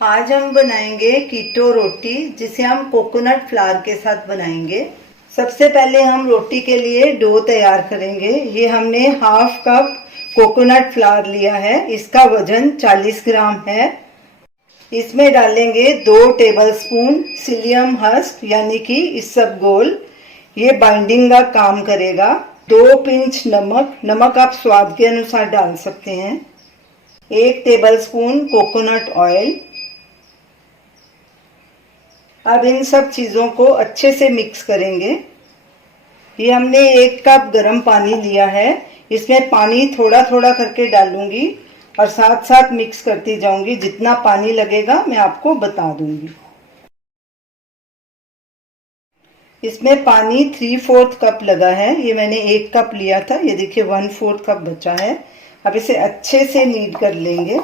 आज हम बनाएंगे कीटो रोटी, जिसे हम कोकोनट फ्लावर के साथ बनाएंगे। सबसे पहले हम रोटी के लिए डो तैयार करेंगे। ये हमने हाफ कप कोकोनट फ्लावर लिया है, इसका वजन 40 ग्राम है। इसमें डालेंगे 2 टेबलस्पून psyllium husk यानी कि इसबगोल, ये बाइंडिंग का काम करेगा। 2 पिंच नमक, नमक आप स्वाद के अनुसार डाल सकते हैं। 1 टेबलस्पून कोकोनट ऑयल। अब इन सब चीज़ों को अच्छे से मिक्स करेंगे। ये हमने 1 कप गर्म पानी लिया है, इसमें पानी थोड़ा थोड़ा करके डालूंगी और साथ साथ मिक्स करती जाऊंगी। जितना पानी लगेगा मैं आपको बता दूंगी। इसमें पानी 3/4 कप लगा है। ये मैंने 1 कप लिया था, ये देखिए 1/4 कप बचा है। अब इसे अच्छे से नीड कर लेंगे।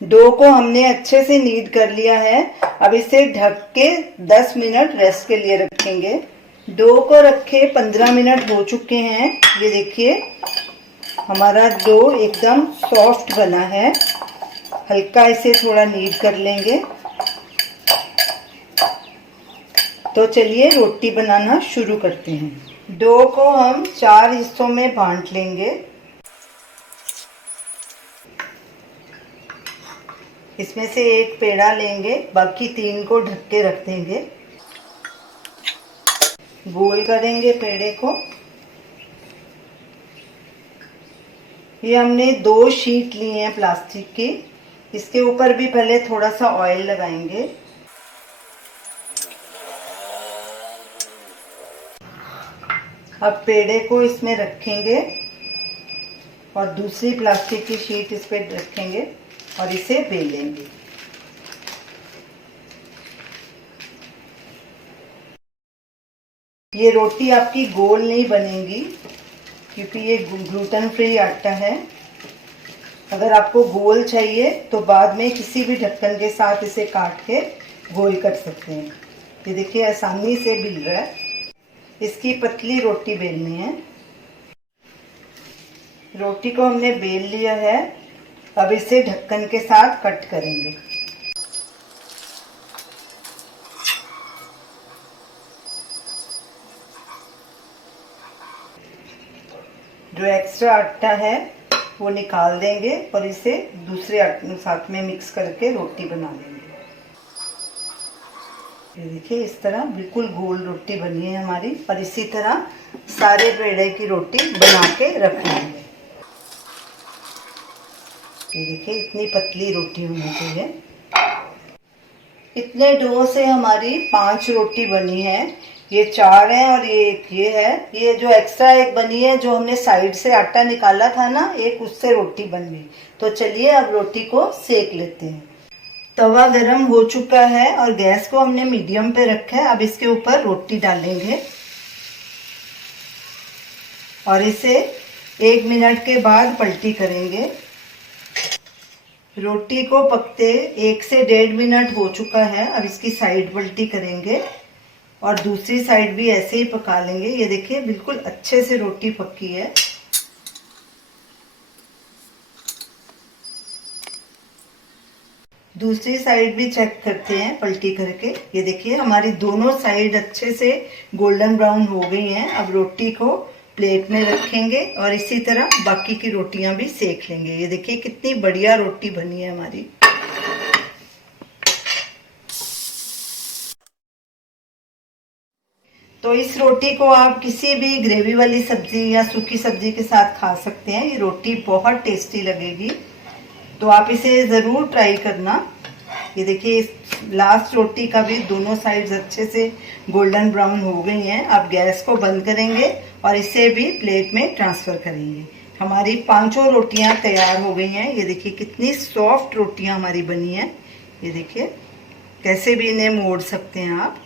डो को हमने अच्छे से नीड कर लिया है। अब इसे ढक के 10 मिनट रेस्ट के लिए रखेंगे। डो को रखे 15 मिनट हो चुके हैं। ये देखिए हमारा डो एकदम सॉफ्ट बना है। हल्का इसे थोड़ा नीड कर लेंगे। तो चलिए रोटी बनाना शुरू करते हैं। डो को हम 4 हिस्सों में बांट लेंगे। इसमें से 1 पेड़ा लेंगे, बाकी 3 को ढक के रख देंगे। गोल करेंगे पेड़े को। ये हमने 2 शीट ली हैं प्लास्टिक की। इसके ऊपर भी पहले थोड़ा सा ऑयल लगाएंगे। अब पेड़े को इसमें रखेंगे और दूसरी प्लास्टिक की शीट इस पे रखेंगे और इसे बेलेंगे। ये रोटी आपकी गोल नहीं बनेगी क्योंकि ये ग्लूटेन फ्री आटा है। अगर आपको गोल चाहिए तो बाद में किसी भी ढक्कन के साथ इसे काट के गोल कर सकते हैं। ये देखिए आसानी से बिल रहा है। इसकी पतली रोटी बेलनी है। रोटी को हमने बेल लिया है। अब इसे ढक्कन के साथ कट करेंगे। जो एक्स्ट्रा आटा है वो निकाल देंगे और इसे दूसरे आटे के साथ में मिक्स करके रोटी बना लेंगे। ये देखिए इस तरह बिल्कुल गोल रोटी बनी है हमारी। और इसी तरह सारे पेड़े की रोटी बना के रख लेंगे। ये देखिए इतनी पतली रोटी होनी चाहिए। इतने डो से हमारी 5 रोटी बनी है। ये 4 है और ये 1 ये है। ये जो एक्स्ट्रा 1 बनी है, जो हमने साइड से आटा निकाला था ना, एक उससे रोटी बन गई। तो चलिए अब रोटी को सेक लेते हैं। तवा गरम हो चुका है और गैस को हमने मीडियम पे रखा है। अब इसके ऊपर रोटी डालेंगे और इसे 1 मिनट के बाद पलटी करेंगे। रोटी को पकते 1 से 1.5 मिनट हो चुका है। अब इसकी साइड पलटी करेंगे और दूसरी साइड भी ऐसे ही पका लेंगे। ये देखिए बिल्कुल अच्छे से रोटी पकी है। दूसरी साइड भी चेक करते हैं पलटी करके। ये देखिए हमारी दोनों साइड अच्छे से गोल्डन ब्राउन हो गई हैं। अब रोटी को प्लेट में रखेंगे और इसी तरह बाकी की रोटियां भी सेक लेंगे। ये देखिए कितनी बढ़िया रोटी बनी है हमारी। तो इस रोटी को आप किसी भी ग्रेवी वाली सब्जी या सूखी सब्जी के साथ खा सकते हैं। ये रोटी बहुत टेस्टी लगेगी, तो आप इसे ज़रूर ट्राई करना। ये देखिए इस लास्ट रोटी का भी दोनों साइड्स अच्छे से गोल्डन ब्राउन हो गई हैं। अब गैस को बंद करेंगे और इसे भी प्लेट में ट्रांसफ़र करेंगे। हमारी 5 रोटियां तैयार हो गई हैं। ये देखिए कितनी सॉफ्ट रोटियां हमारी बनी हैं। ये देखिए कैसे भी इन्हें मोड़ सकते हैं आप।